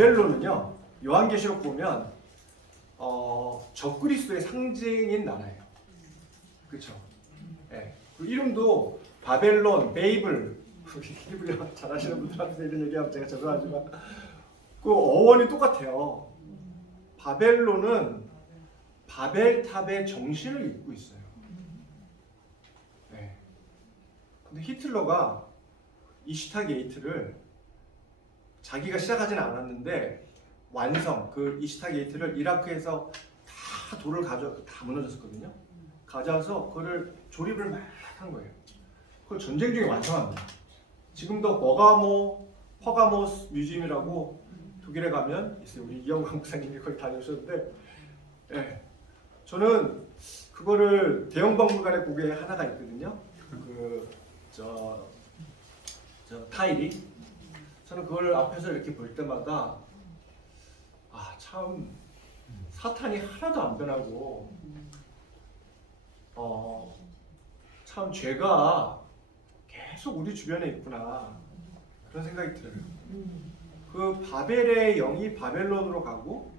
바벨론은요, 요한계시록 보면 적그리스도의 상징인 나라예요. 그렇죠? 네. 그 이름도 바벨론, 베이블. 히브리어 잘하시는 분들한테 이런 얘기하면 제가 죄송하지만 그 어원이 똑같아요. 바벨론은 바벨탑의 정신을 입고 있어요. 네. 근데 히틀러가 이슈타 게이트를 자기가 시작하지는 않았는데 완성, 그 이슈타 게이트를 이라크에서 다 돌을 다 무너졌었거든요. 가져와서 그거를 조립을 막 한 거예요. 그걸 전쟁 중에 완성합니다. 지금도 퍼가모스 뮤지엄이라고 독일에 가면 있어요. 우리 이영광 목사님이 거기 다녀오셨는데, 예, 저는 그거를 대형 박물관에 그게 하나가 있거든요. 저 타일이. 저는 그걸 앞에서 이렇게 볼 때마다 참 사탄이 하나도 안 변하고 참 죄가 계속 우리 주변에 있구나 그런 생각이 들어요. 그 바벨의 영이 바벨론으로 가고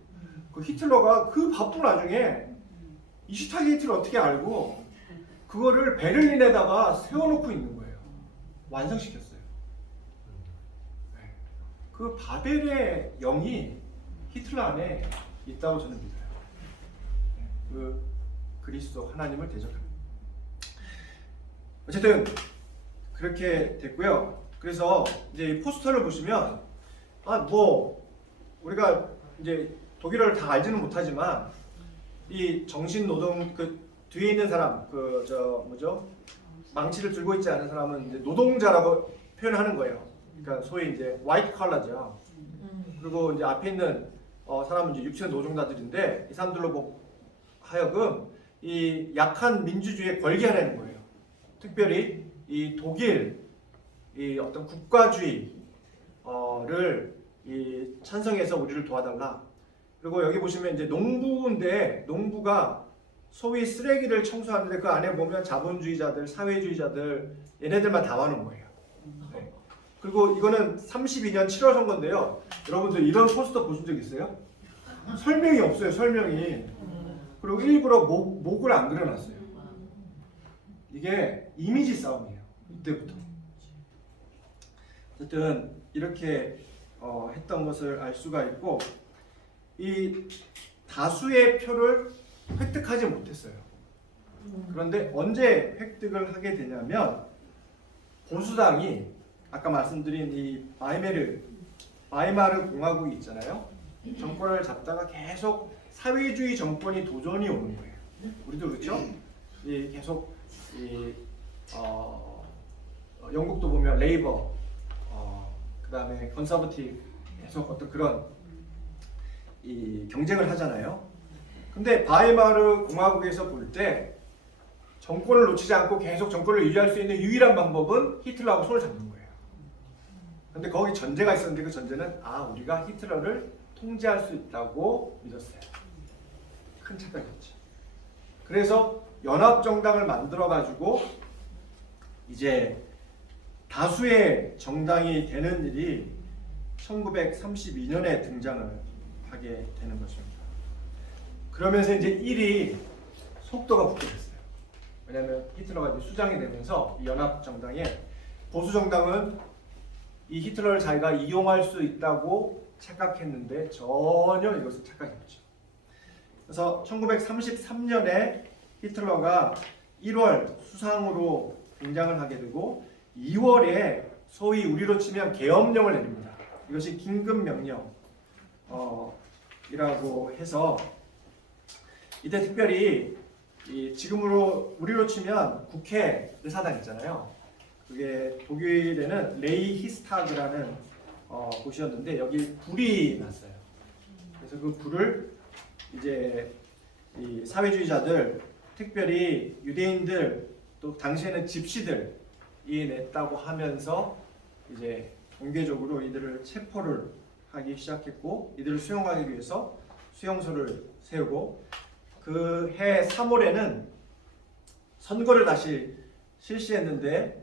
그 히틀러가 그 바쁜 와중에 이슈타 게이트를 어떻게 알고 그거를 베를린에다가 세워놓고 있는 거예요. 완성시켰어요. 그 바벨의 영이 히틀러 안에 있다고 저는 믿어요. 그 그리스도 하나님을 대적합니다. 어쨌든 그렇게 됐고요. 그래서 이제 이 포스터를 보시면 우리가 이제 독일어를 다 알지는 못하지만 이 정신노동 그 뒤에 있는 사람 망치를 들고 있지 않은 사람은 이제 노동자라고 표현하는 거예요. 그러니까 소위 이제 화이트 컬러죠. 그리고 이제 앞에 있는 사람은 이제 육체 노동자들인데 이 사람들로 하여금 이 약한 민주주의에 걸게하려는 거예요. 특별히 이 독일 이 어떤 국가주의를 찬성해서 우리를 도와달라. 그리고 여기 보시면 이제 농부인데 농부가 소위 쓰레기를 청소하는데 그 안에 보면 자본주의자들, 사회주의자들 얘네들만 담아놓은 거예요. 네. 그리고 이거는 32년 7월 선거인데요. 여러분들 이런 포스터 보신 적 있어요? 설명이 없어요. 설명이. 그리고 일부러 목을 안 그려놨어요. 이게 이미지 싸움이에요. 이때부터. 어쨌든 이렇게 했던 것을 알 수가 있고 이 다수의 표를 획득하지 못했어요. 그런데 언제 획득을 하게 되냐면 보수당이 아까 말씀드린 이 바이마르 공화국이 있잖아요. 정권을 잡다가 계속 사회주의 정권이 도전이 오는 거예요. 우리도 그렇죠? 계속 영국도 보면 레이버, 그 다음에 컨서버티브 계속 어떤 그런 경쟁을 하잖아요. 근데 바이마르 공화국에서 볼 때 정권을 놓치지 않고 계속 정권을 유지할 수 있는 유일한 방법은 히틀러하고 손을 잡는 거예요. 근데 거기 전제가 있었는데 그 전제는 우리가 히틀러를 통제할 수 있다고 믿었어요. 큰 착각이었죠. 그래서 연합정당을 만들어가지고 이제 다수의 정당이 되는 일이 1932년에 등장을 하게 되는 것입니다. 그러면서 이제 일이 속도가 붙게 됐어요. 왜냐하면 히틀러가 이제 수장이 되면서 이 연합정당에 보수정당은 이 히틀러를 자기가 이용할 수 있다고 착각했는데 전혀 이것은 착각이었죠. 그래서 1933년에 히틀러가 1월 수상으로 등장을 하게 되고 2월에 소위 우리로 치면 계엄령을 내립니다. 이것이 긴급명령 이라고 해서 이때 특별히 지금으로 우리로 치면 국회 의사당 있잖아요. 그게 독일에는 레이히스타그라는 곳이었는데 여기 불이 났어요. 그래서 그 불을 이제 이 사회주의자들, 특별히 유대인들, 또 당시에는 집시들이 냈다고 하면서 이제 공개적으로 이들을 체포를 하기 시작했고 이들을 수용하기 위해서 수용소를 세우고 그 해 3월에는 선거를 다시 실시했는데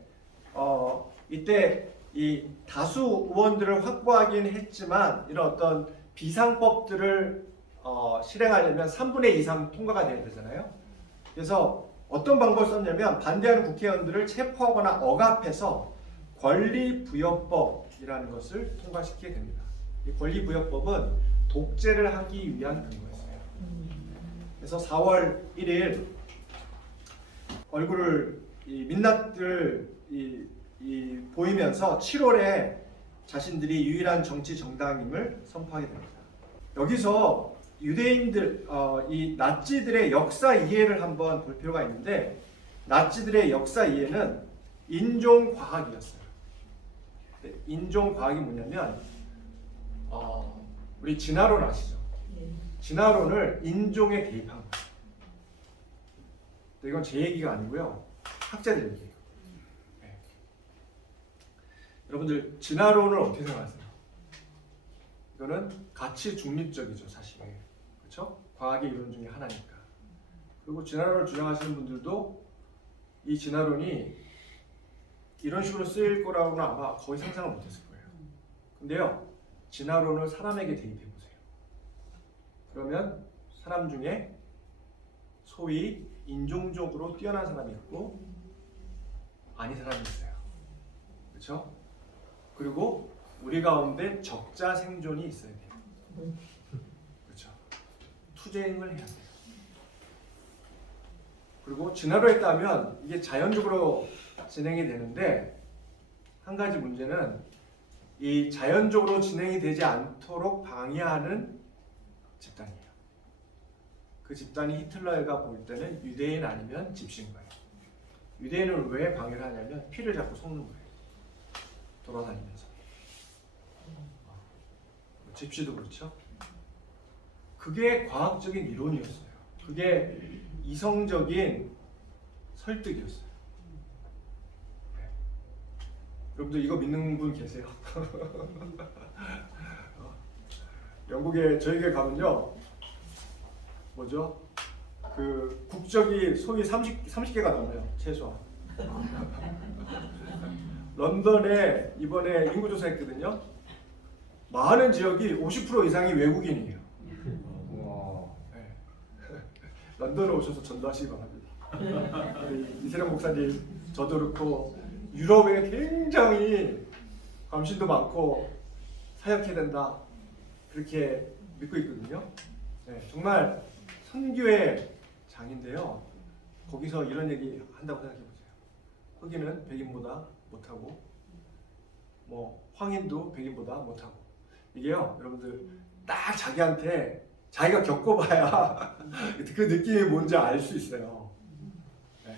이때 이 다수 의원들을 확보하긴 했지만 이런 어떤 비상법들을 실행하려면 3분의 2 이상 통과가 돼야 되잖아요. 그래서 어떤 방법을 썼냐면 반대하는 국회의원들을 체포하거나 억압해서 권리부여법이라는 것을 통과시키게 됩니다. 이 권리부여법은 독재를 하기 위한 근거였어요. 그래서 4월 1일 얼굴을 민낯들 보이면서 7월에 자신들이 유일한 정치 정당임을 선포하게 됩니다. 여기서 유대인들, 이 나치들의 역사 이해를 한번 볼 필요가 있는데 나치들의 역사 이해는 인종과학이었어요. 인종과학이 뭐냐면 우리 진화론 아시죠? 진화론을 인종에 대입한 거예요. 이건 제 얘기가 아니고요. 학자들 얘기예요. 네. 여러분들 진화론을 어떻게 생각하세요? 이거는 가치 중립적이죠, 사실. 그렇죠? 과학의 이론 중에 하나니까. 그리고 진화론을 주장하시는 분들도 이 진화론이 이런 식으로 쓰일 거라고는 아마 거의 상상을 못했을 거예요. 근데요, 진화론을 사람에게 대입해 보세요. 그러면 사람 중에 소위 인종적으로 뛰어난 사람이 있고 아닌 사람이 있어요. 그렇죠? 그리고 우리 가운데 적자 생존이 있어야 돼요. 그렇죠? 투쟁을 해야 돼요. 그리고 진화론에 따르면 이게 자연적으로 진행이 되는데 한 가지 문제는 이 자연적으로 진행이 되지 않도록 방해하는 집단이에요. 그 집단이 히틀러가 볼 때는 유대인 아니면 집시인 거예요. 유대인을 왜 방해를 하냐면 피를 자꾸 섞는 거예요. 돌아다니면서. 집시도 그렇죠. 그게 과학적인 이론이었어요. 그게 이성적인 설득이었어요. 네. 여러분들 이거 믿는 분 계세요? 영국에 저에게 가면요, 뭐죠? 그 국적이 소위 30개가 넘어요, 최소한. 런던에 이번에 인구조사했거든요. 많은 지역이 50% 이상이 외국인이에요. 네. 런던에 오셔서 전도하시기 바랍니다. 이세령 목사님, 저도 그렇고 유럽에 굉장히 감신도 많고 사역해야 된다, 그렇게 믿고 있거든요. 네, 정말 선교의 장인데요. 거기서 이런 얘기 한다고 생각해 보세요. 흑인은 백인보다 못하고, 뭐 황인도 백인보다 못하고. 이게요, 여러분들 딱 자기한테 자기가 겪어봐야 그 느낌이 뭔지 알 수 있어요. 네.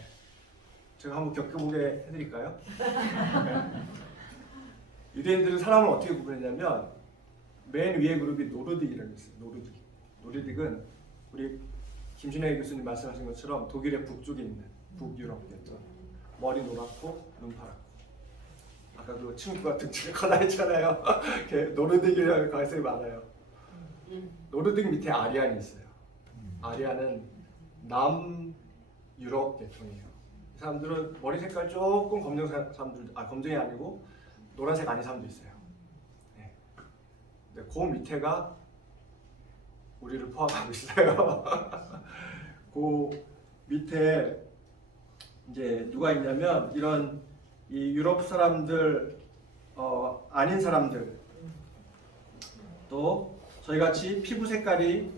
제가 한번 겪어보게 해드릴까요? 네. 유대인들은 사람을 어떻게 구분했냐면 맨 위에 그룹이 노르딕이라고 있어요. 노르딕은 우리 김신혜 교수님 말씀하신 것처럼 독일의 북쪽에 있는 북유럽이었죠. 머리 노랗고 눈 파랗고. 아까 그 친구가 등치가 커다 했잖아요. 노르딕이라는 가능성이 많아요. 노르딕 밑에 아리안이 있어요. 아리안은 남유럽 계통이에요. 이 사람들은 머리 색깔 조금 검정 사람들, 검정이 아니고 노란색 아닌 사람도 있어요. 네. 근데 그 밑에가 우리를 포함하고 있어요. 그 밑에 이제 누가 있냐면 이런 이 유럽 사람들, 아닌 사람들, 또 저희같이 피부 색깔이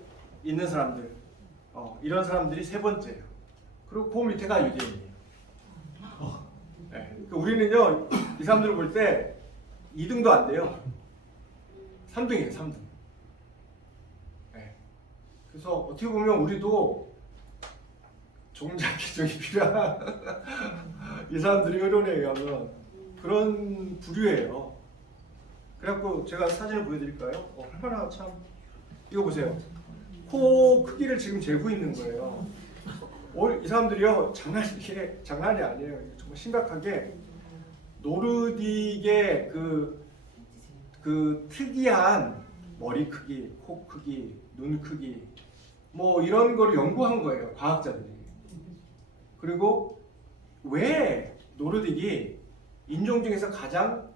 있는 사람들, 이런 사람들이 세 번째예요. 그리고 그 밑에가 유대인이에요. 네. 그러니까 우리는요, 이 사람들을 볼 때 2등도 안 돼요. 3등이에요, 3등. 네. 그래서 어떻게 보면 우리도 종자 기준이 필요한 이 사람들이 의론에 의하면 그런 부류예요. 그래갖고 제가 사진을 보여드릴까요? 얼마나 참, 이거 보세요. 코 크기를 지금 재고 있는 거예요. 이 사람들이요, 장난이 아니에요. 정말 심각하게 노르딕의 그 특이한 머리 크기, 코 크기, 눈 크기, 뭐 이런 거를 연구한 거예요, 과학자들이. 그리고 왜 노르딕이 인종 중에서 가장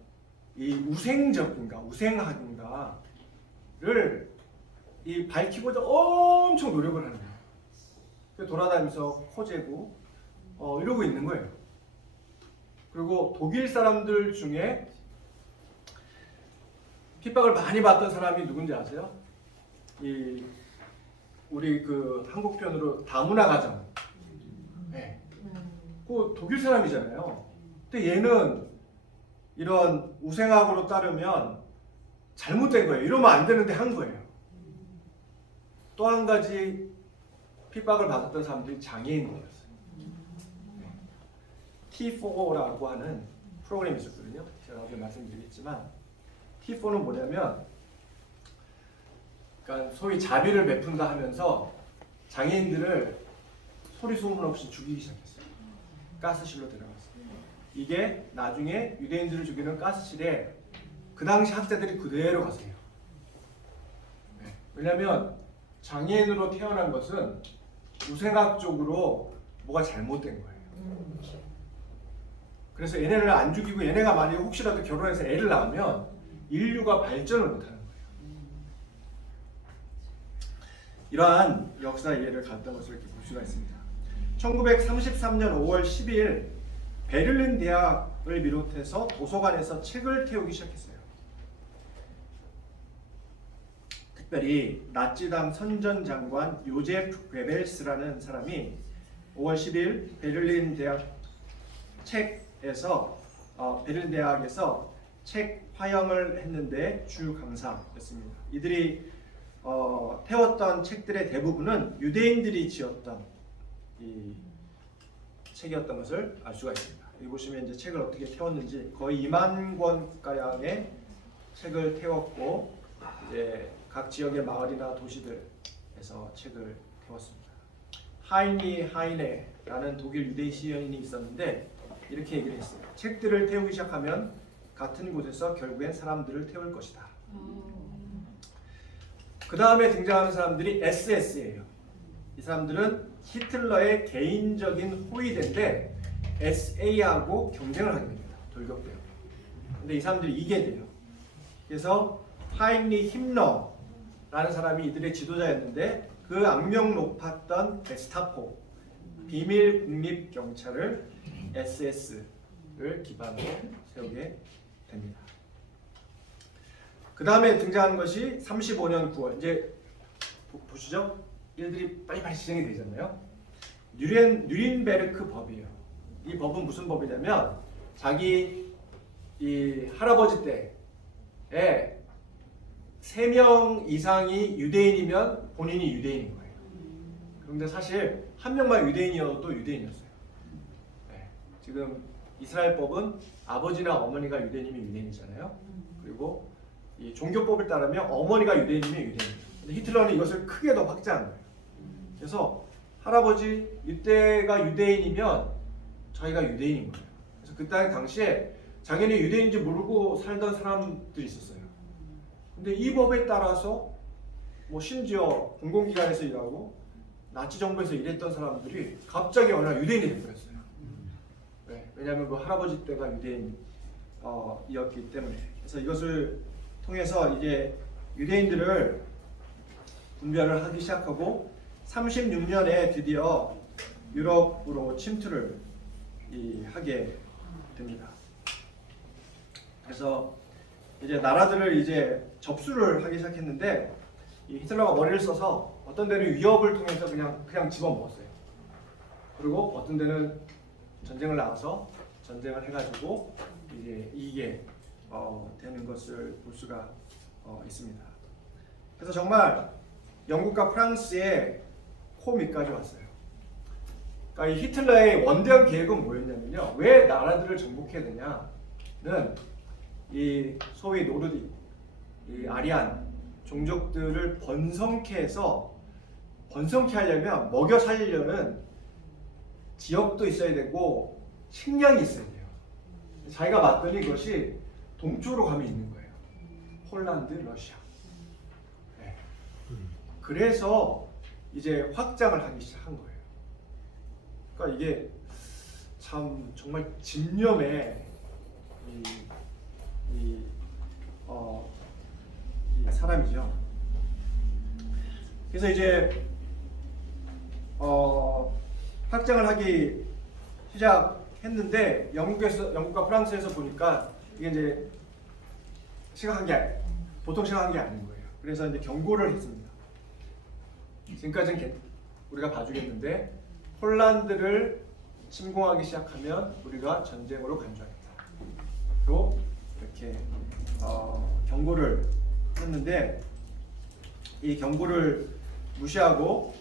이 우생적인가 우생학인가를 이 밝히고자 엄청 노력을 하는 거예요. 돌아다니면서 코재고 이러고 있는 거예요. 그리고 독일 사람들 중에 핍박을 많이 받던 사람이 누군지 아세요? 우리 그 한국 표현으로 다문화 가정. 네. 그 독일 사람이잖아요. 근데 얘는 이런 우생학으로 따르면 잘못된 거예요. 이러면 안 되는데 한 거예요. 또 한 가지 핍박을 받았던 사람들이 장애인들이었어요. T4라고 하는 프로그램이 있었거든요. 제가 어제 말씀드리겠지만 T4는 뭐냐면 그러니까 소위 자비를 베푼다 하면서 장애인들을 소리 소문 없이 죽이기 시작했어요. 가스실로 들어갔어요. 이게 나중에 유대인들을 죽이는 가스실에 그 당시 학자들이 그대로 가세요. 왜냐하면 장애인으로 태어난 것은 우생학적으로 뭐가 잘못된 거예요. 그래서 얘네를 안 죽이고 얘네가 만약에 혹시라도 결혼해서 애를 낳으면 인류가 발전을 못하는 거예요. 이러한 역사 이해를 갖다 것을 이렇게 볼 수가 있습니다. 1933년 5월 10일 베를린 대학을 비롯해서 도서관에서 책을 태우기 시작했어요. 특별히 나치당 선전장관 요제프 괴벨스라는 사람이 5월 10일 베를린 대학에서 책 화형을 했는데 주 강사였습니다. 이들이 태웠던 책들의 대부분은 유대인들이 지었던 이 책이었던 것을 알 수가 있습니다. 여기 보시면 이제 책을 어떻게 태웠는지 거의 2만 권 가량의 책을 태웠고 이제 각 지역의 마을이나 도시들에서 책을 태웠습니다. 하이니 하이네라는 독일 유대인 시인이 있었는데 이렇게 얘기를 했어요. 책들을 태우기 시작하면 같은 곳에서 결국엔 사람들을 태울 것이다. 그 다음에 등장하는 사람들이 SS예요. 이 사람들은 히틀러의 개인적인 호위대인데 SA하고 경쟁을 하게 됩니다. 돌격돼요. 근데 이 사람들이 이기게 돼요. 그래서 하임리 힘러라는 사람이 이들의 지도자였는데 그 악명 높았던 게스타포 비밀 국립 경찰을 SS를 기반으로 세우게 됩니다. 그 다음에 등장하는 것이 35년 9월 이제 보시죠. 일들이 빨리빨리 진행이 되잖아요. 뉴린베르크 법이에요. 이 법은 무슨 법이냐면 자기 이 할아버지 때에 3명 이상이 유대인이면 본인이 유대인인 거예요. 그런데 사실 한 명만 유대인이어도 유대인이었어요. 네. 지금 이스라엘 법은 아버지나 어머니가 유대인이면 유대인이잖아요. 그리고 이 종교법을 따르면 어머니가 유대인이면 유대인이에요. 근데 히틀러는 이것을 크게 더 확장한 거예요. 그래서 할아버지 이때가 유대인이면 자기가 유대인인 거예요. 그래서 그때 당시에 자기는 유대인인지 모르고 살던 사람들이 있었어요. 근데 이 법에 따라서 뭐 심지어 공공기관에서 일하고 나치 정부에서 일했던 사람들이 갑자기 어느 날 유대인이 돼버렸어요. 네, 왜냐하면 그 할아버지 때가 유대인이었기 때문에. 그래서 이것을 통해서 이제 유대인들을 분별을 하기 시작하고 36년에 드디어 유럽으로 침투를 하게 됩니다. 그래서 이제 나라들을 이제 접수를 하기 시작했는데 이 히틀러가 머리를 써서 어떤 데는 위협을 통해서 그냥 집어먹었어요. 그리고 어떤 데는 전쟁을 나와서 전쟁을 해가지고 이제 이게 되는 것을 볼 수가 있습니다. 그래서 정말 영국과 프랑스의 코 밑까지 왔어요. 그러니까 이 히틀러의 원대한 계획은 뭐였냐면요. 왜 나라들을 정복해야 되냐는 이 소위 노르딕, 이 아리안 종족들을 번성케 하려면 먹여 살리려면 지역도 있어야 되고 식량이 있어야 돼요. 자기가 봤더니 그것이 동쪽으로 가면 있는 거예요. 폴란드, 러시아. 네. 그래서 이제 확장을 하기 시작한 거예요. 그러니까 이게 참 정말 집념의 이, 이 사람이죠. 그래서 이제 확장을 하기 시작했는데 영국과 프랑스에서 보니까 이게 이제 보통 심각한 게 아닌 거예요. 그래서 이제 경고를 했습니다. 지금까지는 우리가 봐주겠는데 폴란드를 침공하기 시작하면 우리가 전쟁으로 간주하겠다. 로 이렇게 경고를 했는데 이 경고를 무시하고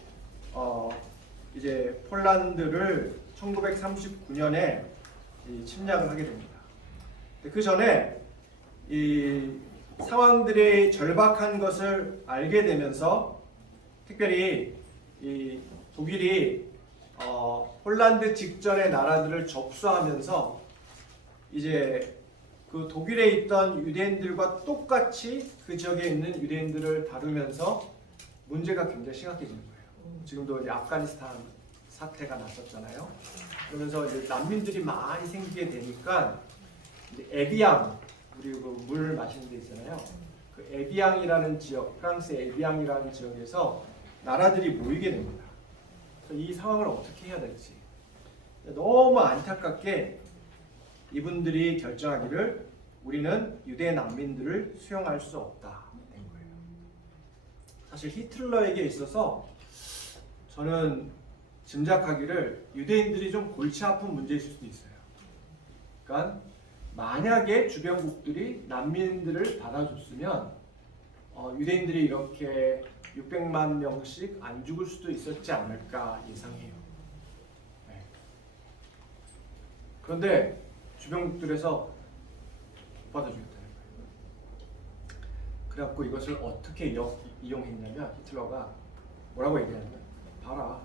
이제 폴란드를 1939년에 침략을 하게 됩니다. 그 전에 이 상황들이 절박한 것을 알게 되면서 특별히 이 독일이 폴란드 직전의 나라들을 접수하면서 이제 그 독일에 있던 유대인들과 똑같이 그 지역에 있는 유대인들을 다루면서 문제가 굉장히 심각해지는 거예요. 지금도 이제 아프가니스탄 사태가 났었잖아요. 그러면서 이제 난민들이 많이 생기게 되니까 이제 에비앙, 우리 그 물 마시는 데 있잖아요. 그 에비앙이라는 지역, 프랑스의 에비앙이라는 지역에서 나라들이 모이게 됩니다. 그래서 이 상황을 어떻게 해야 될지 너무 안타깝게 이분들이 결정하기를 우리는 유대 난민들을 수용할 수 없다 된 거예요. 사실 히틀러에게 있어서 저는 짐작하기를 유대인들이 좀 골치 아픈 문제일 수도 있어요. 그러니까 만약에 주변국들이 난민들을 받아줬으면 유대인들이 이렇게 600만 명씩 안 죽을 수도 있었지 않을까 예상해요. 네. 그런데 주변국들에서 못 받아주겠다는 거예요. 그래갖고 이것을 어떻게 이용했냐면 히틀러가 뭐라고 얘기하냐면 봐라,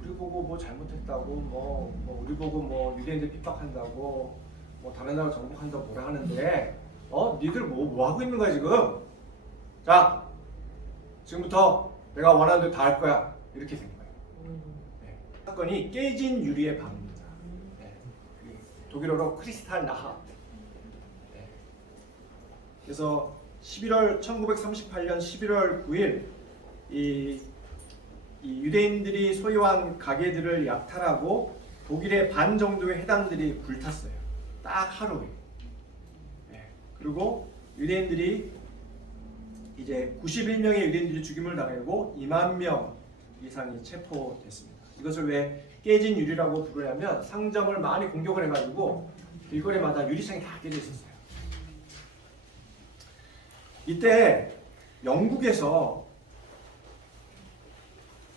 우리 보고 뭐 잘못했다고 뭐 우리 보고 뭐 유대인들 핍박한다고 뭐 다른 나라 정복한다고 뭐라 하는데 니들 뭐 하고 있는 거야 지금? 자, 지금부터 내가 원하는 대로 다 할 거야. 이렇게 된 거예요. 네. 사건이 깨진 유리의 밤입니다. 네. 독일어로 크리스탈 나하. 네. 그래서 1938년 11월 9일 이 유대인들이 소유한 가게들을 약탈하고 독일의 반 정도의 해당들이 불탔어요. 딱 하루에. 네. 그리고 유대인들이 이제 91명의 유대인들이 죽임을 당하고 2만 명 이상이 체포됐습니다. 이것을 왜 깨진 유리라고 부르냐면 상점을 많이 공격을 해가지고 길거리마다 유리창이 다 깨져 있었어요. 이때 영국에서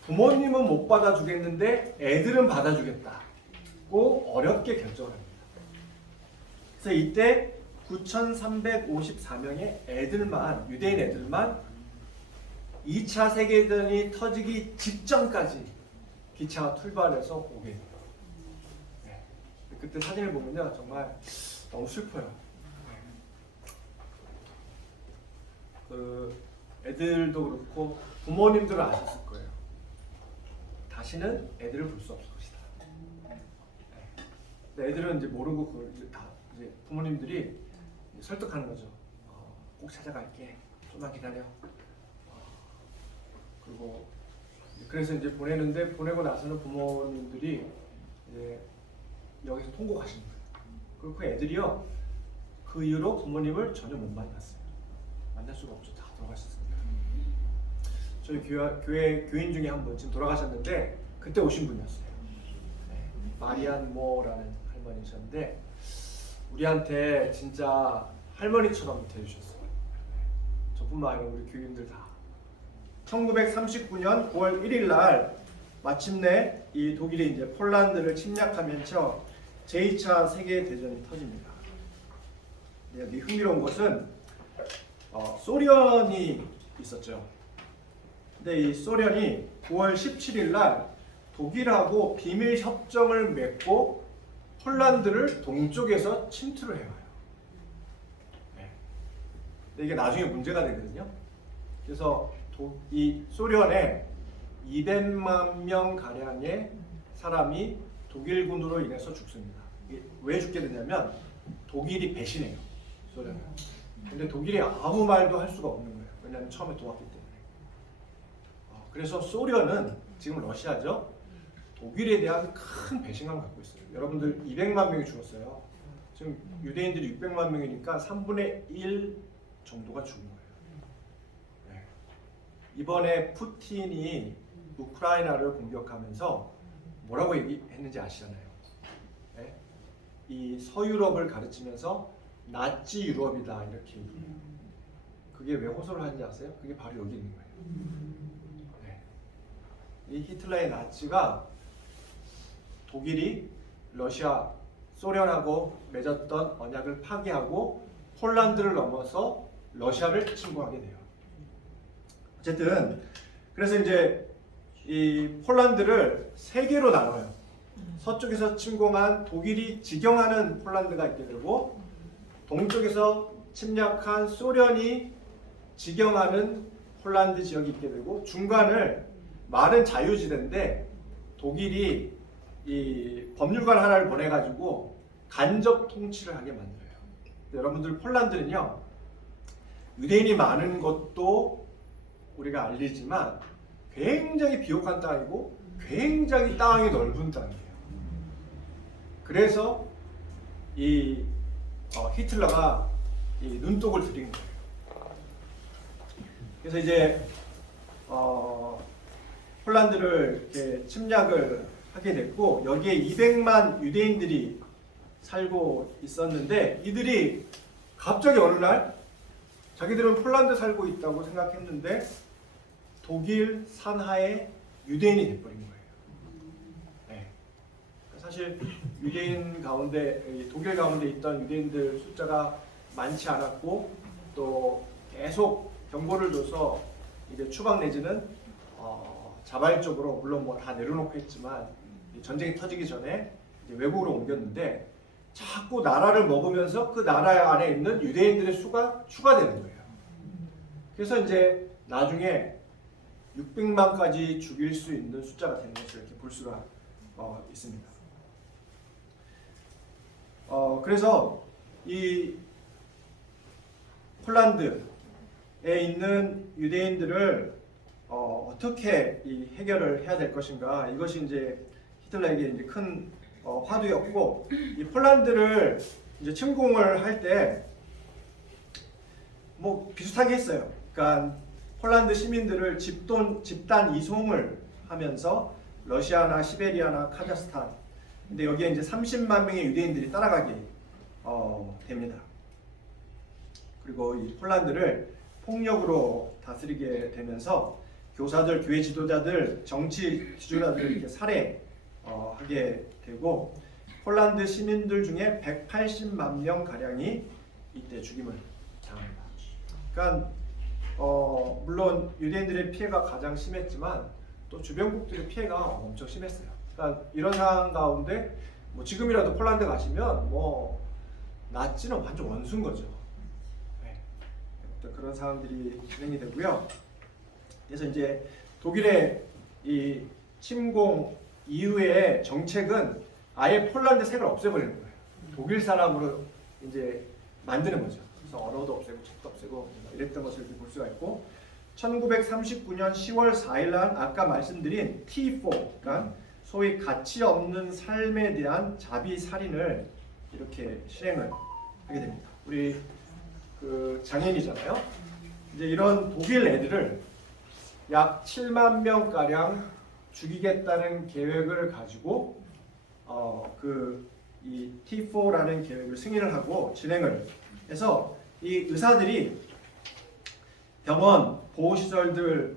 부모님은 못 받아주겠는데 애들은 받아주겠다고 어렵게 결정을 합니다. 그래서 이때 9,354명의 애들만, 유대인 애들만 2차 세계대전이 터지기 직전까지 기차가 출발해서 오게 돼요. 네. 그때 사진을 보면요 정말 너무 슬퍼요. 네. 그 애들도 그렇고 부모님들은 아셨을 거예요. 다시는 애들을 볼 수 없을 것이다. 네. 애들은 이제 모르고 그걸 다 이제 부모님들이 설득하는 거죠. 꼭 찾아갈게. 좀만 기다려. 그리고 그래서 이제 보내는데 보내고 나서는 부모님들이 이제 여기서 통곡하시는 거예요. 그리고 그 애들이요 그 이후로 부모님을 전혀 못 만났어요. 만날 수가 없죠. 다 돌아가셨습니다. 저희 교회 교인 중에 한 분 지금 돌아가셨는데 그때 오신 분이었어요. 네, 마리안 모라는 할머니셨는데 우리한테 진짜 할머니처럼 대해주셨어요. 저뿐만 아니라 우리 교인들 다. 1939년 9월 1일 날 마침내 이 독일이 이제 폴란드를 침략하면서 제2차 세계 대전이 터집니다. 여기 흥미로운 것은 소련이 있었죠. 근데 이 소련이 9월 17일 날 독일하고 비밀 협정을 맺고 폴란드를 동쪽에서 침투를 해와요. 네. 근데 이게 나중에 문제가 되거든요. 그래서 이 소련에 200만 명 가량의 사람이 독일군으로 인해서 죽습니다. 왜 죽게 되냐면 독일이 배신해요. 소련은. 근데 독일이 아무 말도 할 수가 없는 거예요. 왜냐하면 처음에 도왔기 때문에. 그래서 소련은 지금 러시아죠. 독일에 대한 큰 배신감을 갖고 있어요. 여러분들 200만 명이 죽었어요. 지금 유대인들이 600만 명이니까 3분의 1 정도가 죽은 거예요. 네. 이번에 푸틴이 우크라이나를 공격하면서 뭐라고 얘기했는지 아시잖아요. 네? 이 서유럽을 가르치면서 나치 유럽이다 이렇게 얘기해요. 그게 왜 호소를 하는지 아세요? 그게 바로 여기 있는 거예요. 네. 이 히틀러의 나치가 독일이 러시아, 소련하고 맺었던 언약을 파기하고 폴란드를 넘어서 러시아를 침공하게 돼요. 어쨌든 그래서 이제 이 폴란드를 세 개로 나눠요. 서쪽에서 침공한 독일이 직영하는 폴란드가 있게 되고, 동쪽에서 침략한 소련이 직영하는 폴란드 지역이 있게 되고, 중간을 말은 자유지대인데 독일이 이 법률관 하나를 보내가지고 간접 통치를 하게 만들어요. 여러분들 폴란드는요, 유대인이 많은 것도 우리가 알리지만 굉장히 비옥한 땅이고 굉장히 땅이 넓은 땅이에요. 그래서 이 히틀러가 이 눈독을 들인 거예요. 그래서 이제 폴란드를 이렇게 침략을 하게 됐고, 여기에 200만 유대인들이 살고 있었는데, 이들이 갑자기 어느 날 자기들은 폴란드 살고 있다고 생각했는데 독일 산하의 유대인이 돼버린 거예요. 네. 사실 유대인 가운데, 독일 가운데 있던 유대인들 숫자가 많지 않았고, 또 계속 경고를 줘서 이제 추방 내지는 자발적으로, 물론 뭐 다 내려놓고 했지만 전쟁이 터지기 전에 이제 외국으로 옮겼는데, 자꾸 나라를 먹으면서 그 나라 안에 있는 유대인들의 수가 추가되는 거예요. 그래서 이제 나중에 600만까지 죽일 수 있는 숫자가 되는 것을 이렇게 볼 수가 있습니다. 그래서 이 폴란드에 있는 유대인들을 어떻게 이 해결을 해야 될 것인가, 이것이 이제 히틀러에게 이제 큰 화두였고, 이 폴란드를 이제 침공을 할 때 뭐 비슷하게 했어요. 그러니까 폴란드 시민들을 집단 이송을 하면서 러시아나 시베리아나 카자흐스탄, 근데 여기에 이제 30만 명의 유대인들이 따라가게 됩니다. 그리고 이 폴란드를 폭력으로 다스리게 되면서 교사들, 교회 지도자들, 정치 지도자들을 이렇게 살해하게 되고, 폴란드 시민들 중에 180만 명 가량이 이때 죽임을 당합니다. 그러니까 물론 유대인들의 피해가 가장 심했지만 또 주변국들의 피해가 엄청 심했어요. 그러니까 이런 상황 가운데 뭐 지금이라도 폴란드 가시면 뭐 나치는 완전 원수인 거죠. 네. 그런 상황들이 진행이 되고요. 그래서 이제 독일의 이 침공 이후의 정책은 아예 폴란드 색을 없애버리는 거예요. 독일 사람으로 이제 만드는 거죠. 그래서 언어도 없애고 책도 없애고 이랬던 것을 볼 수가 있고, 1939년 10월 4일 날 아까 말씀드린 T4, 그러니까 소위 가치 없는 삶에 대한 자비 살인을 이렇게 실행을 하게 됩니다. 우리 그 장애인이잖아요. 이제 이런 독일 애들을 약 7만 명 가량 죽이겠다는 계획을 가지고 이 T4라는 계획을 승인을 하고 진행을 해서 이 의사들이 병원, 보호시설들의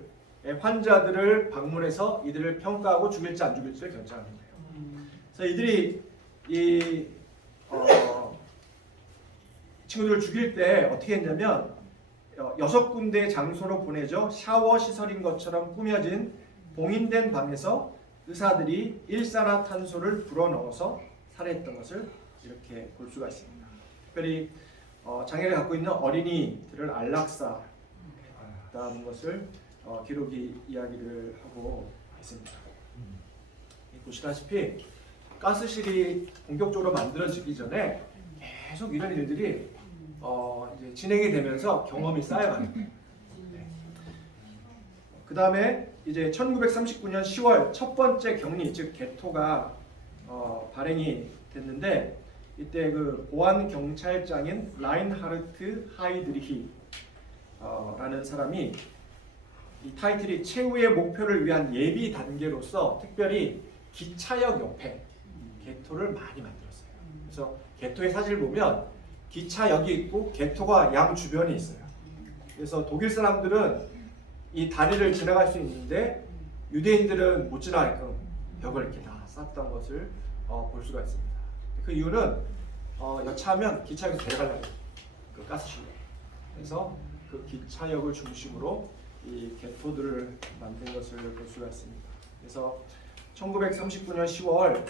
환자들을 방문해서 이들을 평가하고 죽일지 안 죽일지를 결정하는 거예요. 그래서 이들이 이 친구들을 죽일 때 어떻게 했냐면 6군데의 장소로 보내져 샤워 시설인 것처럼 꾸며진 봉인된 방에서 의사들이 일산화탄소를 불어넣어서 살해했던 것을 이렇게 볼 수가 있습니다. 특별히 장애를 갖고 있는 어린이들을 안락사라는 것을 기록이 이야기를 하고 있습니다. 보시다시피 가스실이 본격적으로 만들어지기 전에 계속 이런 일들이 이제 진행이 되면서 경험이 쌓여가는 거예요. 네. 그 다음에 이제 1939년 10월 첫 번째 격리, 즉 개토가 발행이 됐는데, 이때 그 보안 경찰장인 라인하르트 하이드리히 라는 사람이 이 타이틀이 최후의 목표를 위한 예비 단계로서 특별히 기차역 옆에 개토를 많이 만들었어요. 그래서 개토의 사진을 보면 기차역이 있고 개토가 양 주변에 있어요. 그래서 독일 사람들은 이 다리를 지나갈 수 있는데 유대인들은 못 지나가게끔 벽을 이렇게 다 쌌던 것을 볼 수가 있습니다. 그 이유는 여차하면 기차역에서 데려가려고 그 가스실로. 그래서 그 기차역을 중심으로 이 개토들을 만든 것을 볼 수가 있습니다. 그래서 1939년 10월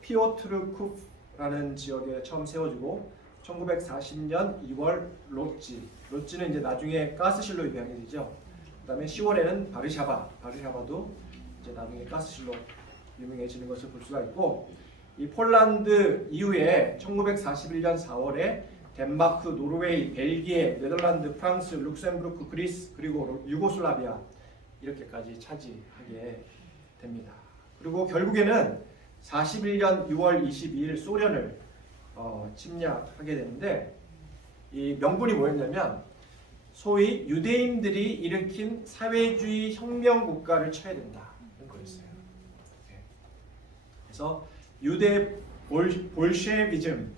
피오트르쿠프라는 지역에 처음 세워지고 1940년 2월 로찌는 이제 나중에 가스실로 유명해지죠. 그다음에 10월에는 바르샤바도 이제 나중에 가스실로 유명해지는 것을 볼 수가 있고, 이 폴란드 이후에 1941년 4월에 덴마크, 노르웨이, 벨기에, 네덜란드, 프랑스, 룩셈부르크, 그리스, 그리고 유고슬라비아 이렇게까지 차지하게 됩니다. 그리고 결국에는 41년 6월 22일 소련을 침략하게 되는데, 이 명분이 뭐였냐면 소위 유대인들이 일으킨 사회주의 혁명 국가를 쳐야 된다는 거였어요. 그래서 유대 볼셰비즘을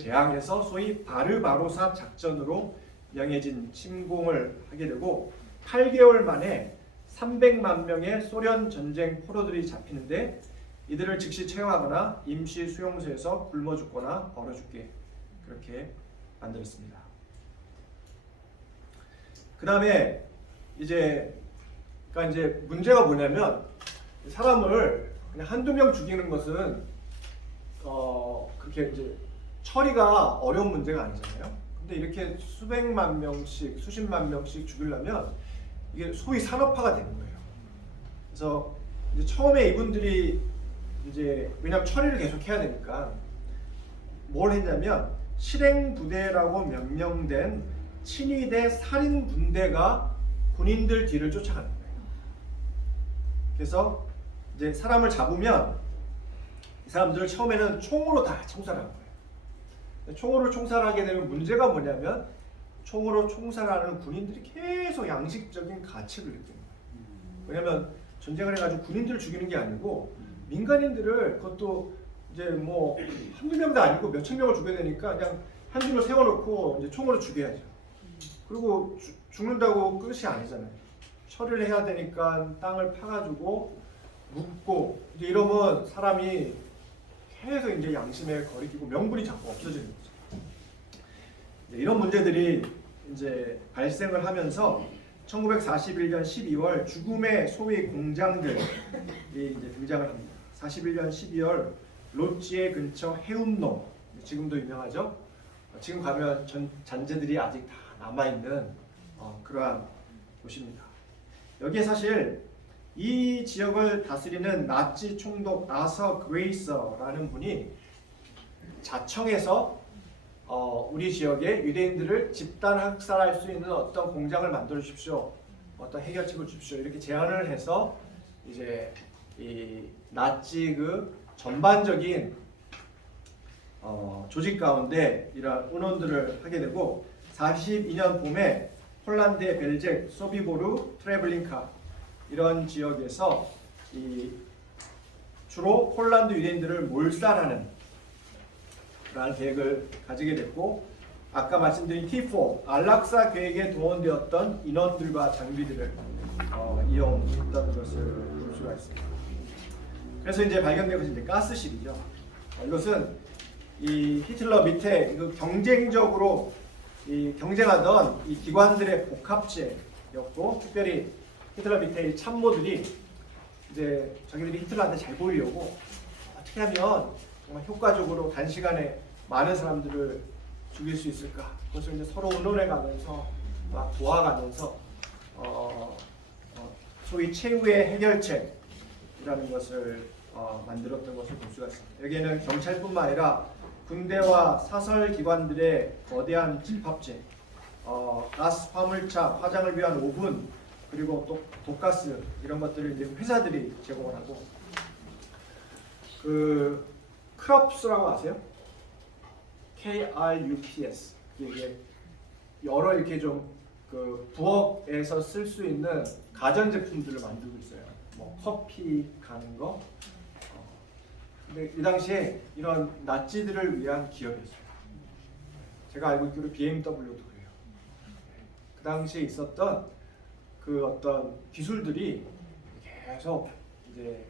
대항해서 소위 바르바로사 작전으로 명해진 침공을 하게 되고, 8개월 만에 300만 명의 소련 전쟁 포로들이 잡히는데 이들을 즉시 채용하거나 임시 수용소에서 굶어 죽거나 얼어 죽게 그렇게 만들었습니다. 그 다음에 이제 문제가 뭐냐면, 사람을 그냥 한두 명 죽이는 것은 그렇게 이제 처리가 어려운 문제가 아니잖아요. 근데 이렇게 수백만 명씩, 수십만 명씩 죽이려면 이게 소위 산업화가 되는 거예요. 그래서 이제 처음에 이분들이 이제 왜냐면 처리를 계속 해야 되니까 뭘 했냐면 실행 부대라고 명명된 친위대 살인 군대가 군인들 뒤를 쫓아가는 거예요. 그래서 이제 사람을 잡으면 이 사람들을 처음에는 총으로 다 총살하는 거예요. 총으로 총살하게 되면 문제가 뭐냐면 총으로 총살하는 군인들이 계속 양식적인 가책을 느끼는 거예요. 왜냐면 전쟁을 해가지고 군인들을 죽이는 게 아니고 민간인들을, 그것도 이제 뭐 한두 명도 아니고 몇천 명을 죽여야 되니까 그냥 한 줄로 세워놓고 이제 총으로 죽여야죠. 그리고 죽는다고 끝이 아니잖아요. 처리를 해야 되니까 땅을 파가지고 묻고 이제 이러면 사람이 계속 이제 양심에 거리끼고 명분이 자꾸 없어지는 거죠. 이런 문제들이 이제 발생을 하면서 1941년 12월 죽음의 소위 공장들이 이제 등장을 합니다. 41년 12월 로찌의 근처 해운로, 지금도 유명하죠. 지금 가면 잔재들이 아직 다 남아있는 그러한 곳입니다. 여기에 사실 이 지역을 다스리는 나치 총독 아서 그레이서라는 분이 자청해서 우리 지역에 유대인들을 집단 학살할 수 있는 어떤 공장을 만들어 주십시오, 어떤 해결책을 주십시오 이렇게 제안을 해서 이제 이 나치 그 전반적인 조직 가운데 이러한 운원들을 하게 되고, 42년 봄에 폴란드의 벨젝, 소비보르, 트레블린카 이런 지역에서 주로 폴란드 유대인들을 몰살하는 라는 계획을 가지게 됐고, 아까 말씀드린 T4 안락사 계획에 동원되었던 인원들과 장비들을 이용했던 것을 볼 수가 있습니다. 그래서 이제 발견된 것이 이제 가스실이죠. 이것은 이 히틀러 밑에 경쟁적으로 경쟁하던 이 기관들의 복합체였고, 특별히 히틀러 밑에 참모들이 이제 자기들이 히틀러한테 잘 보이려고 어떻게 하면 정말 효과적으로 단시간에 많은 사람들을 죽일 수 있을까? 그것을 이제 서로 의논해가면서 막 도와가면서 소위 최후의 해결책이라는 것을 만들었던 것을 볼 수가 있습니다. 여기에는 경찰뿐만 아니라 군대와 사설 기관들의 거대한 집합체, 가스 화물차, 화장을 위한 오븐, 그리고 또 독가스 이런 것들을 이제 회사들이 제공을 하고, 그 크롭스라고 아세요? KRUPS. 이게 여러 이렇게 좀 그 부엌에서 쓸 수 있는 가전 제품들을 만들고 있어요. 뭐 커피 가는 거. 근데 이 당시에 이런 낫지들을 위한 기업이었어요. 제가 알고 있기로 BMW도 그래요. 그 당시에 있었던 그 어떤 기술들이 계속 이제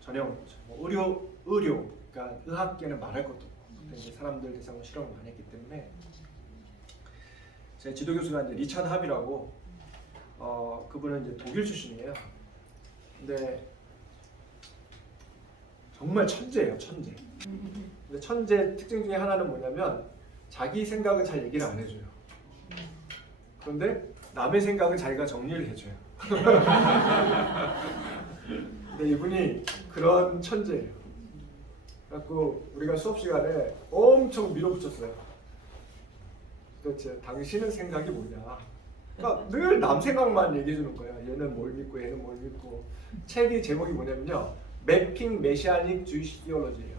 전형 의료, 그러니까 의학계는 말할 것도 없고 이제 사람들 대상으로 실험을 많이 했기 때문에, 제 지도 교수가 이제 리차드 합이라고, 그분은 이제 독일 출신이에요. 근데 정말 천재예요, 천재. 근데 천재 특징 중에 하나는 뭐냐면 자기 생각은 잘 얘기를 안 해줘요. 그런데 남의 생각은 자기가 정리를 해줘요. 근데 이분이 그런 천재예요. 그래갖고 우리가 수업 시간에 엄청 밀어붙였어요. 도대체 당신은 생각이 뭐냐? 그러니까 늘 남 생각만 얘기해 주는 거야. 얘는 뭘 믿고 얘는 뭘 믿고. 책이 제목이 뭐냐면요, 매핑 메시아닉 주이시 티올로지예요.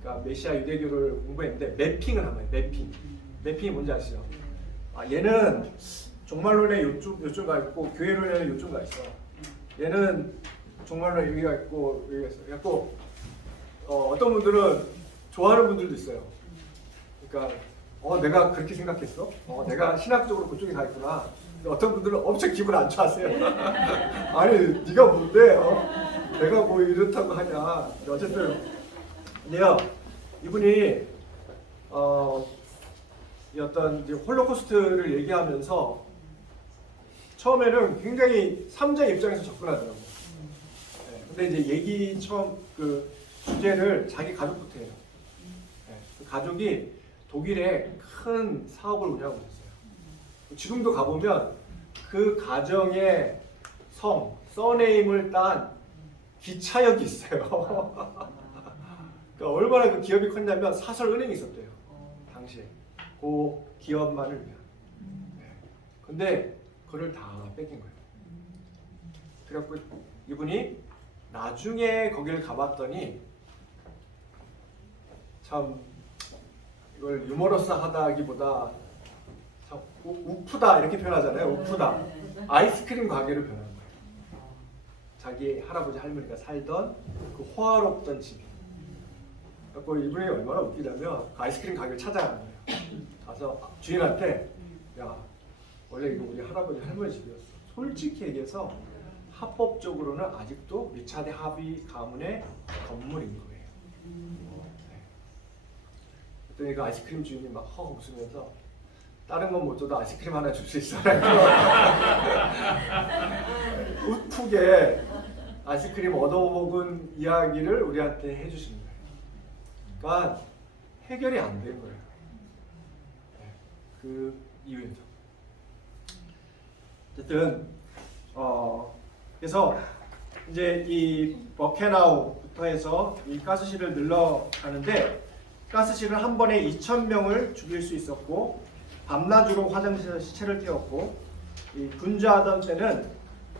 그러니까 메시아 유대교를 공부했는데 매핑을 한 거예요. 매핑이 뭔지 아시죠? 얘는 종말론에 요쪽 가 있고 교회론에는 요쪽 가 있어. 얘는 종말론에 여기가 있고 여기가 있어. 그래갖고 어떤 분들은 좋아하는 분들도 있어요. 그러니까 내가 그렇게 생각했어? 내가 신학적으로 그쪽에 가 있구나. 어떤 분들은 엄청 기분 안 좋아하세요. 아니 네가 뭔데? 내가 뭐 이렇다고 하냐. 어쨌든 이분이 어떤 이제 홀로코스트를 얘기하면서 처음에는 굉장히 삼자의 입장에서 접근하더라고요. 근데 이제 얘기 처음 그 주제를 자기 가족부터 해요. 그 가족이 독일에 큰 사업을 운영하고 있어요. 지금도 가보면 그 가정의 서네임을 딴 기차역이 있어요. 그러니까 얼마나 그 기업이 컸냐면 사설은행이 있었대요. 당시에. 그 기업만을 위한. 근데 그걸 다 뺏긴 거예요. 그래갖고 이분이 나중에 거기를 가봤더니 참 이걸 유머러스하다기보다 참 우프다 이렇게 표현하잖아요. 우프다. 아이스크림 가게로 변한 거예요. 자기 할아버지 할머니가 살던 그 호화롭던 집이. 그래서 이분이 얼마나 웃기냐면 그 아이스크림 가게를 찾아가는 거예요. 가서 주인한테, 야 원래 이거 우리 할아버지 할머니 집이었어. 솔직히 얘기해서 합법적으로는 아직도 리차드 하비 가문의 건물인 거예요. 그랬더니 그 아이스크림 주인이 막 허 웃으면서, 다른 건 못 줘도 아이스크림 하나 줄 수 있어. 우프게 아이스크림 얻어먹은 이야기를 우리한테 해주시는 거예요. 그러니까 해결이 안 된 거예요. 그 이유에서. 어쨌든 그래서 이제 이 버케나우부터 해서 이 가스실을 늘러가는데, 가스실은 한 번에 2,000명을 죽일 수 있었고, 밤낮으로 화장실에서 시체를 태웠고, 이 분주하던 때는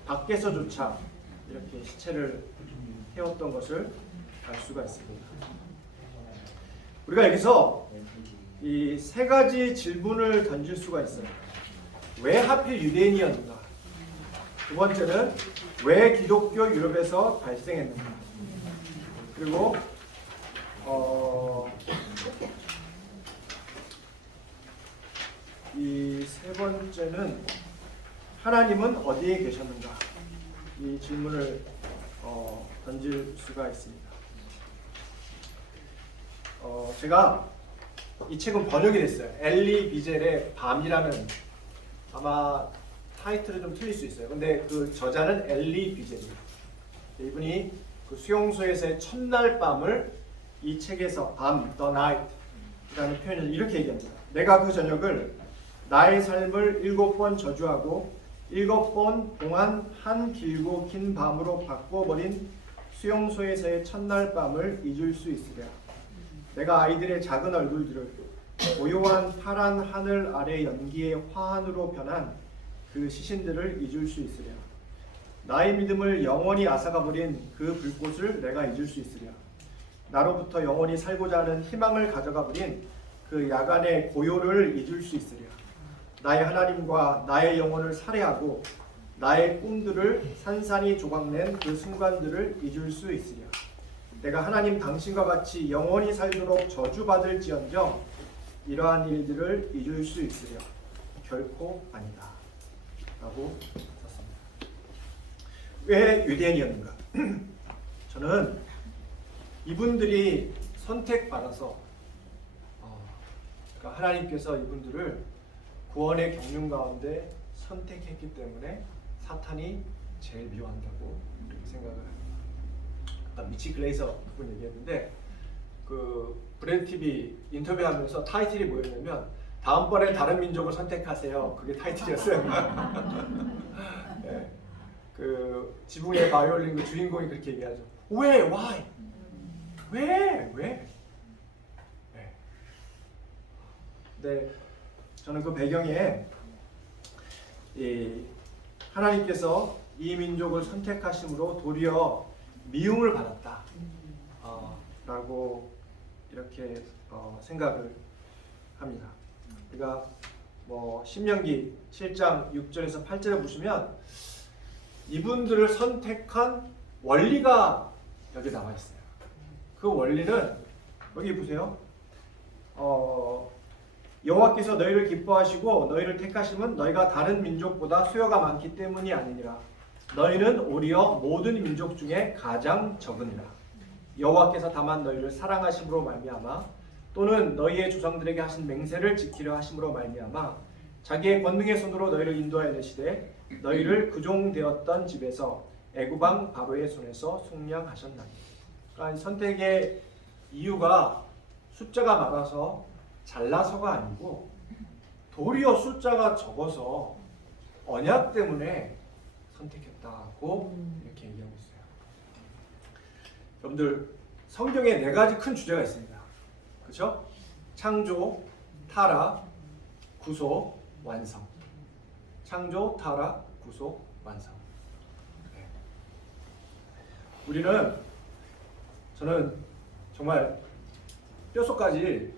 밖에서조차 이렇게 시체를 태웠던 것을 알 수가 있습니다. 우리가 여기서 이 세 가지 질문을 던질 수가 있어요. 왜 하필 유대인이었는가? 두 번째는 왜 기독교 유럽에서 발생했는가? 그리고 이 세 번째는 하나님은 어디에 계셨는가? 이 질문을 던질 수가 있습니다. 제가 이 책은 번역이 됐어요. 엘리 비젤의 밤이라는, 아마 타이틀은 좀 틀릴 수 있어요. 근데 그 저자는 엘리 비젤이에요. 이분이 그 수용소에서의 첫날 밤을 이 책에서 밤, the night라는 표현을 이렇게 얘기합니다. 내가 그 저녁을 나의 삶을 7번 저주하고 7번 동안 한 길고 긴 밤으로 바꿔버린 수용소에서의 첫날 밤을 잊을 수 있으랴. 내가 아이들의 작은 얼굴들을 고요한 파란 하늘 아래 연기의 화환으로 변한 그 시신들을 잊을 수 있으랴. 나의 믿음을 영원히 앗아가버린 그 불꽃을 내가 잊을 수 있으랴. 나로부터 영원히 살고자 하는 희망을 가져가버린 그 야간의 고요를 잊을 수 있으랴. 나의 하나님과 나의 영혼을 살해하고 나의 꿈들을 산산이 조각낸 그 순간들을 잊을 수 있으랴. 내가 하나님 당신과 같이 영원히 살도록 저주받을지언정 이러한 일들을 잊을 수 있으랴. 결코 아니다 라고 썼습니다. 왜 유대인이었는가? 저는 이분들이 선택받아서 그러니까 하나님께서 이분들을 구원의 경륜 가운데 선택했기 때문에 사탄이 제일 미워한다고 그렇게 생각을 합니다. 아까 미치 글레이서 그분 얘기했는데 그 브랜드 TV 인터뷰하면서 타이틀이 뭐였냐면 다음번에 다른 민족을 선택하세요. 그게 타이틀이었어요. 네. 그 지붕의 바이올린 그 주인공이 그렇게 얘기하죠. 왜? Why? 왜? 네. 근데 저는 그 배경에 하나님께서 이 민족을 선택하심으로 도리어 미움을 받았다 라고 이렇게 생각을 합니다. 우리가 뭐 신명기 7장 6절에서 8절에 보시면 이분들을 선택한 원리가 여기 나와 있어요. 그 원리는 여기 보세요. 여호와께서 너희를 기뻐하시고 너희를 택하심은 너희가 다른 민족보다 수요가 많기 때문이 아니니라. 너희는 오히려 모든 민족 중에 가장 적으니라. 여호와께서 다만 너희를 사랑하심으로 말미암아 또는 너희의 조상들에게 하신 맹세를 지키려 하심으로 말미암아 자기의 권능의 손으로 너희를 인도하여 내시되 너희를 구종되었던 집에서 애굽 왕 바로의 손에서 속량하셨나니. 그러니까 선택의 이유가 숫자가 많아서 잘나서가 아니고 도리어 숫자가 적어서 언약 때문에 선택했다고 이렇게 얘기하고 있어요. 여러분들 성경에 4가지 큰 주제가 있습니다. 그렇죠? 창조, 타락, 구속, 완성. 창조, 타락, 구속, 완성. 네. 저는 정말 뼛속까지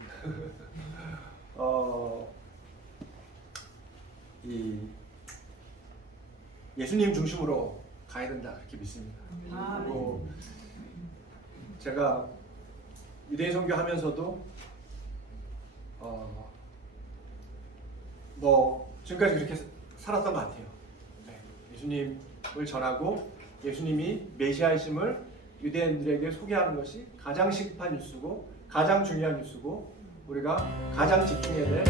이 예수님 중심으로 가야 된다 그렇게 믿습니다. 그리고 제가 유대인 선교하면서도 뭐 지금까지 그렇게 살았던 것 같아요. 네. 예수님을 전하고 예수님이 메시아이심을 유대인들에게 소개하는 것이 가장 시급한 뉴스고 가장 중요한 뉴스고 우리가 가장 집중해야 될